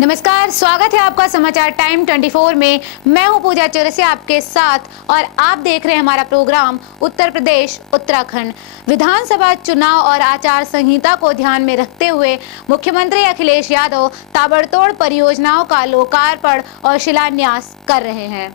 नमस्कार, स्वागत है आपका समाचार टाइम 24 में। मैं हूं पूजा चौरसिया आपके साथ और आप देख रहे हैं हमारा प्रोग्राम उत्तर प्रदेश उत्तराखंड विधानसभा चुनाव और आचार संहिता को ध्यान में रखते हुए मुख्यमंत्री अखिलेश यादव ताबड़तोड़ परियोजनाओं का लोकार्पण और शिलान्यास कर रहे हैं।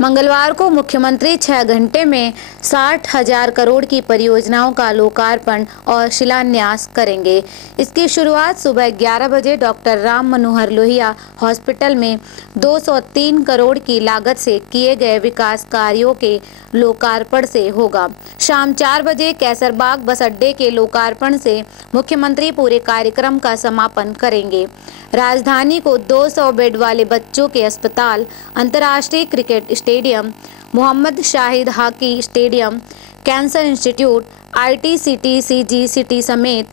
मंगलवार को मुख्यमंत्री 6 घंटे में 60,000 करोड़ की परियोजनाओं का लोकार्पण और शिलान्यास करेंगे। इसकी शुरुआत सुबह 11 बजे डॉक्टर राम मनोहर लोहिया हॉस्पिटल में 203 करोड़ की लागत से किए गए विकास कार्यों के लोकार्पण से होगा। शाम 4 बजे कैसरबाग बस अड्डे के लोकार्पण से मुख्यमंत्री पूरे कार्यक्रम का समापन करेंगे। राजधानी को 200 बेड वाले बच्चों के अस्पताल, अंतर्राष्ट्रीय cricket stadium, Mohammad Shahid hockey stadium, cancer institute, ITCT city समेत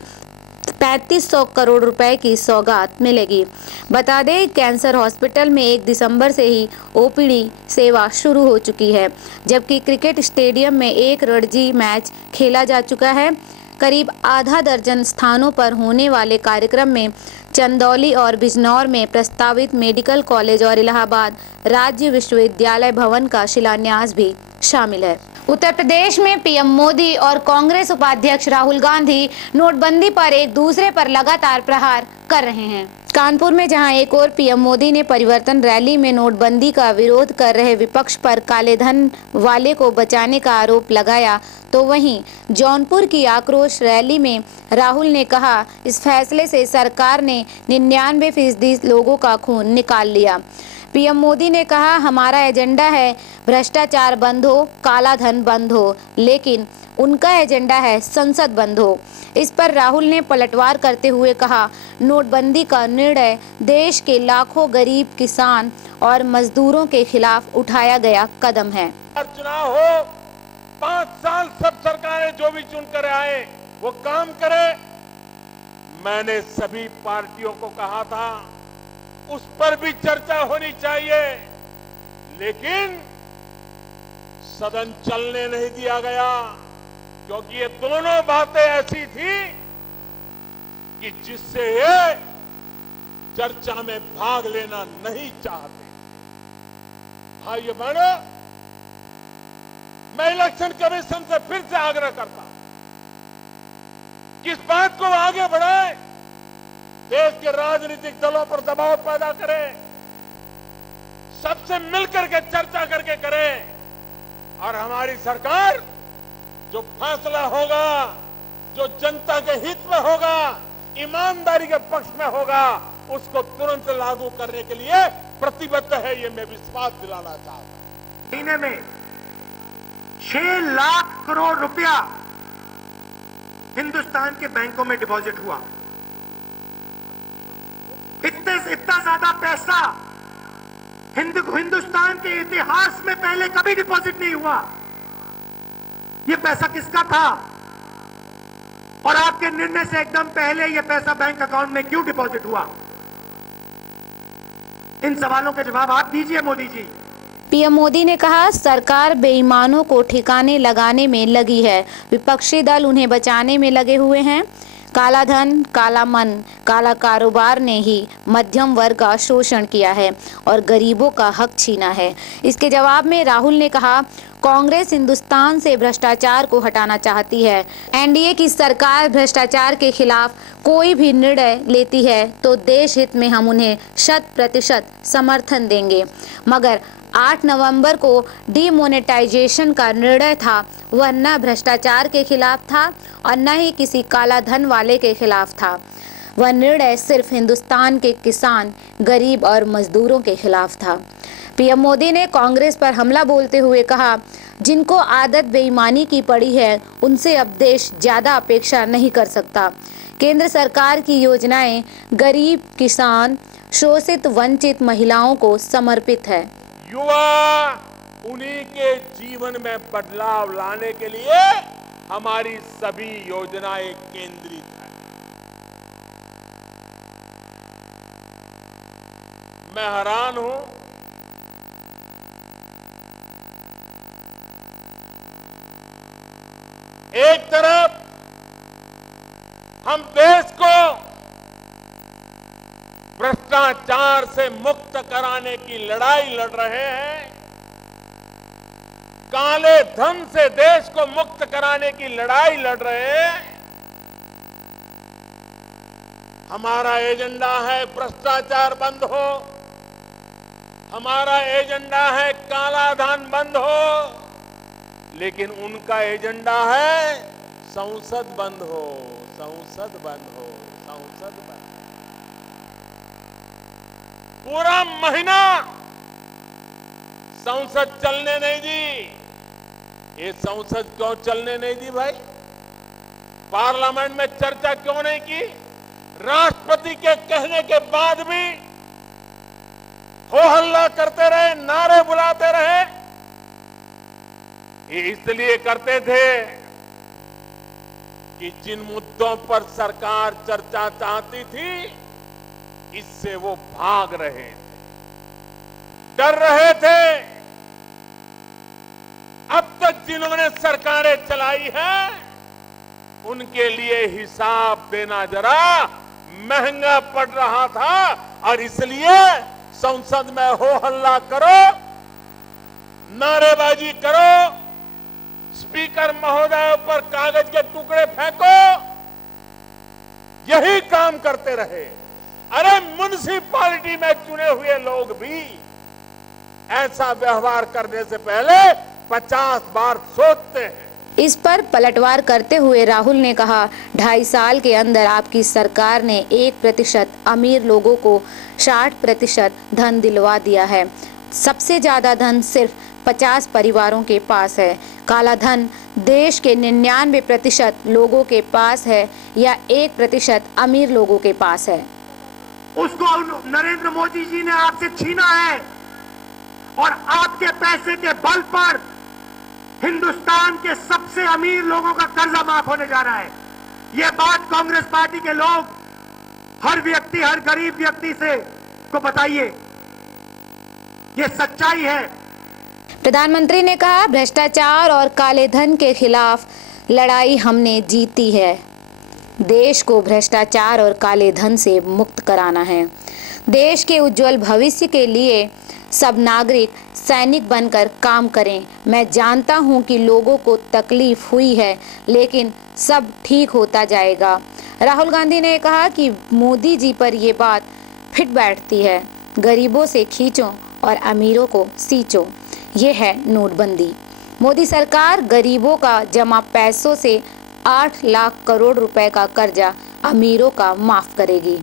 3500 करोड़ रुपए की सौगात मिलेगी। बता दें, कैंसर हॉस्पिटल में 1 दिसंबर से ही OPD सेवा शुरू हो चुकी है, जबकि क्रिकेट स्टेडियम में एक रणजी मैच खेला जा चुका है। करीब आधा दर्जन स्थानों पर होने वाले कार्यक्रम में चंदौली और बिजनौर में प्रस्तावित मेडिकल कॉलेज और इलाहाबाद राज्य विश्वविद्यालय भवन का शिलान्यास भी शामिल है। उत्तर प्रदेश में PM मोदी और कांग्रेस उपाध्यक्ष राहुल गांधी नोटबंदी पर एक दूसरे पर लगातार प्रहार कर रहे हैं। कानपुर में जहां एक और PM मोदी ने परिवर्तन रैली में नोटबंदी का विरोध कर रहे विपक्ष पर काले धन वाले को बचाने का आरोप लगाया, तो वहीं जौनपुर की आक्रोश रैली में राहुल ने कहा, इस फैसले से सरकार ने 99% लोगों का खून निकाल लिया। PM मोदी ने कहा, हमारा एजेंडा है भ्रष्टाचार बंद हो, काला धन बंद हो, लेकिन उनका एजेंडा है संसद बंद हो। इस पर राहुल ने पलटवार करते हुए कहा, नोटबंदी का निर्णय देश के लाखों गरीब किसान और मजदूरों के खिलाफ उठाया गया कदम है। चुनाव हो, 5 साल सब सरकारें जो भी चुनकर आए वो काम करे। मैंने सभी पार्टियों को कहा था उस पर भी चर्चा होनी चाहिए, लेकिन सदन चलने नहीं दिया गया, क्योंकि ये दोनों बातें ऐसी थी कि जिससे ये चर्चा में भाग लेना नहीं चाहते। भाइयों बहनों, मैं इलेक्शन कमीशन से फिर से आग्रह करता हूं कि इस बात को आगे बढ़ाएं, देश के राजनीतिक दलों पर दबाव पैदा करें, सबसे मिलकर के चर्चा करके करें और हमारी सरकार जो फैसला होगा, जो जनता के हित में होगा, ईमानदारी के पक्ष में होगा, उसको तुरंत लागू करने के लिए प्रतिबद्ध है, ये मैं विश्वास दिलाना चाहता हूं। महीने में 6 लाख करोड़ रुपया हिंदुस्तान के बैंकों में डिपॉजिट हुआ। इतना ज्यादा पैसा हिंदुस्तान के इतिहास में पहले कभी डिपॉजिट नहीं हुआ। ये पैसा किसका था और आपके निर्णय से एकदम पहले ये पैसा बैंक अकाउंट में क्यों डिपॉजिट हुआ? इन सवालों के जवाब आप दीजिए मोदी जी। PM मोदी ने कहा, सरकार बेईमानों को ठिकाने लगाने में लगी है, विपक्षी दल उन्हें बचाने में लगे हुए हैं। काला धन, काला मन, काला कारोबार ने ही मध्यम वर्ग का शोषण किया है और गरीबों का हक छीना है। इसके जवाब में राहुल ने कहा, कांग्रेस हिंदुस्तान से भ्रष्टाचार को हटाना चाहती है। NDA की सरकार भ्रष्टाचार के खिलाफ कोई भी निर्णय लेती है तो देश हित में हम उन्हें 100% समर्थन देंगे, मगर 8 नवंबर को डीमोनेटाइजेशन का निर्णय था, वह न भ्रष्टाचार के खिलाफ था और न ही किसी काला धन वाले के खिलाफ था। वह निर्णय सिर्फ हिंदुस्तान के किसान, गरीब और मजदूरों के खिलाफ था। PM मोदी ने कांग्रेस पर हमला बोलते हुए कहा, जिनको आदत बेईमानी की पड़ी है उनसे अब देश ज्यादा अपेक्षा नहीं कर सकता। केंद्र सरकार की योजनाएं गरीब, किसान, शोषित, वंचित महिलाओं को समर्पित है। युवा उन्हीं के जीवन में बदलाव लाने के लिए हमारी सभी योजनाएं केंद्रित हैं। मैं हैरान हूं, एक तरफ हम देश को भ्रष्टाचार से मुक्त कराने की लड़ाई लड़ रहे हैं, काले धन से देश को मुक्त कराने की लड़ाई लड़ रहे हैं। हमारा एजेंडा है भ्रष्टाचार बंद हो, हमारा एजेंडा है काला धन बंद हो, लेकिन उनका एजेंडा है संसद बंद हो, संसद बंद हो, संसद बंद हो। पूरा महीना संसद चलने नहीं दी। ये संसद क्यों चलने नहीं दी भाई? पार्लियामेंट में चर्चा क्यों नहीं की? राष्ट्रपति के कहने के बाद भी हो हल्ला करते रहे, नारे बुलाते रहे। ये इसलिए करते थे कि जिन मुद्दों पर सरकार चर्चा चाहती थी, इससे वो भाग रहे थे, डर रहे थे। अब तक जिन्होंने सरकारें चलाई हैं, उनके लिए हिसाब देना जरा महंगा पड़ रहा था, और इसलिए संसद में हो हल्ला करो, नारेबाजी करो, स्पीकर महोदय पर कागज के टुकड़े फेंको, यही काम करते रहे। अरे म्युनिसिपैलिटी में चुने हुए लोग भी ऐसा व्यवहार करने से पहले 50 बार सोचते हैं। इस पर पलटवार करते हुए राहुल ने कहा, 2.5 साल के अंदर आपकी सरकार ने 1% अमीर लोगों को 60% धन दिलवा दिया है। सबसे ज्यादा धन सिर्फ 50 परिवारों के पास है। काला धन देश के 99% लोगों के पास है या 1% अमीर लोगों के पास है। उसको नरेंद्र मोदी जी ने आपसे छीना है, और आपके पैसे के बल पर हिंदुस्तान के सबसे अमीर लोगों का कर्जा माफ होने जा रहा है। यह बात कांग्रेस पार्टी के लोग, हर व्यक्ति, हर गरीब व्यक्ति से को बताइए, यह सच्चाई है। प्रधानमंत्री ने कहा, भ्रष्टाचार और काले धन के खिलाफ लड़ाई हमने जीती है। देश को भ्रष्टाचार और काले धन से मुक्त कराना है। देश के उज्जवल भविष्य के लिए सब नागरिक सैनिक बनकर काम करें। मैं जानता हूं कि लोगों को तकलीफ हुई है, लेकिन सब ठीक होता जाएगा। राहुल गांधी ने कहा कि मोदी जी पर ये बात फिट बैठती है, गरीबों से खींचो और अमीरों को सींचो। ये है नोटबंदी। मोदी सरकार गरीबों का जमा पैसों से 8 लाख करोड़ रुपए का कर्जा अमीरों का माफ करेगी।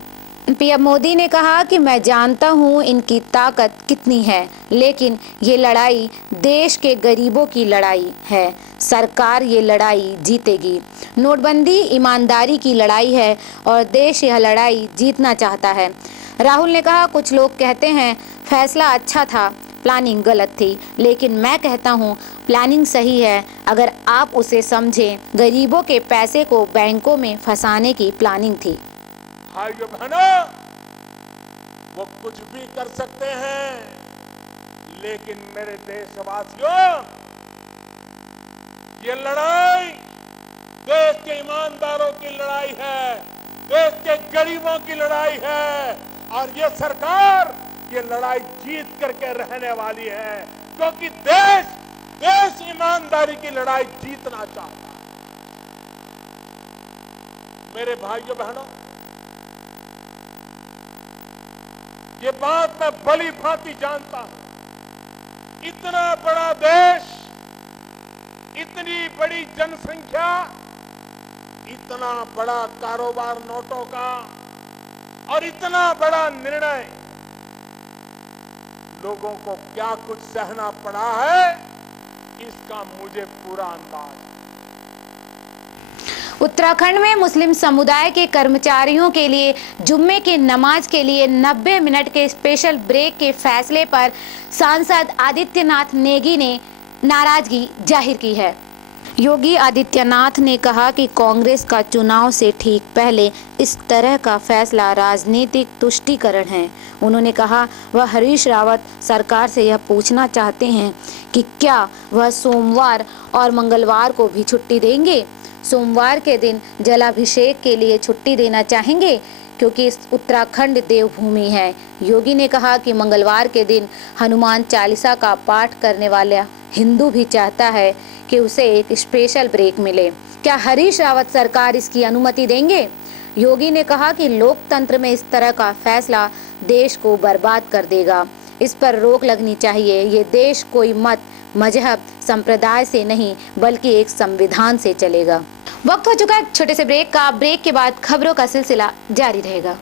पीएम मोदी ने कहा कि मैं जानता हूं इनकी ताकत कितनी है, लेकिन ये लड़ाई देश के गरीबों की लड़ाई है। सरकार ये लड़ाई जीतेगी। नोटबंदी ईमानदारी की लड़ाई है और देश यह लड़ाई जीतना चाहता है। राहुल ने कहा, कुछ लोग कहते हैं फैसला अच्छा था, प्लानिंग गलत थी, लेकिन मैं कहता हूं प्लानिंग सही है अगर आप उसे समझें। गरीबों के पैसे को बैंकों में फंसाने की प्लानिंग थी। भाइयों बहनों, वो कुछ भी कर सकते हैं, लेकिन मेरे देशवासियों, ये लड़ाई देश के ईमानदारों की लड़ाई है, देश के गरीबों की लड़ाई है, और ये सरकार ये लड़ाई जीत करके रहने वाली है, क्योंकि देश ईमानदारी की लड़ाई जीतना चाहता है। मेरे भाइयों बहनों, ये बात मैं भली भांति जानता हूं। इतना बड़ा देश, इतनी बड़ी जनसंख्या, इतना बड़ा कारोबार नोटों का और इतना बड़ा निर्णय, लोगों को क्या कुछ सहना पड़ा है, इसका मुझे पूरा अंदाज है। उत्तराखंड में मुस्लिम समुदाय के कर्मचारियों के लिए जुम्मे की नमाज के लिए 90 मिनट के स्पेशल ब्रेक के फैसले पर सांसद आदित्यनाथ नेगी ने नाराजगी जाहिर की है। योगी आदित्यनाथ ने कहा कि कांग्रेस का चुनाव से ठीक पहले इस तरह का फैसला राजनीतिक तुष्टीकरण है। उन्होंने कहा वह हरीश रावत सरकार से यह पूछना चाहते हैं कि क्या वह सोमवार और मंगलवार को भी छुट्टी देंगे। सोमवार के दिन जलाभिषेक के लिए छुट्टी देना चाहेंगे क्योंकि इस उत्तराखंड देवभूमि है। योगी ने कहा कि मंगलवार के दिन हनुमान चालीसा का पाठ करने वाला हिंदू भी चाहता है कि उसे एक स्पेशल ब्रेक मिले। क्या हरीश रावत सरकार इसकी अनुमति देंगे? योगी ने कहा कि लोकतंत्र में इस तरह का फैसला देश को बर्बाद कर देगा। इस पर रोक लगनी चाहिए। ये देश कोई मत, मजहब, संप्रदाय से नहीं बल्कि एक संविधान से चलेगा। वक्त हो चुका है छोटे से ब्रेक का। ब्रेक के बाद खबरों का सिलसिला जारी रहेगा।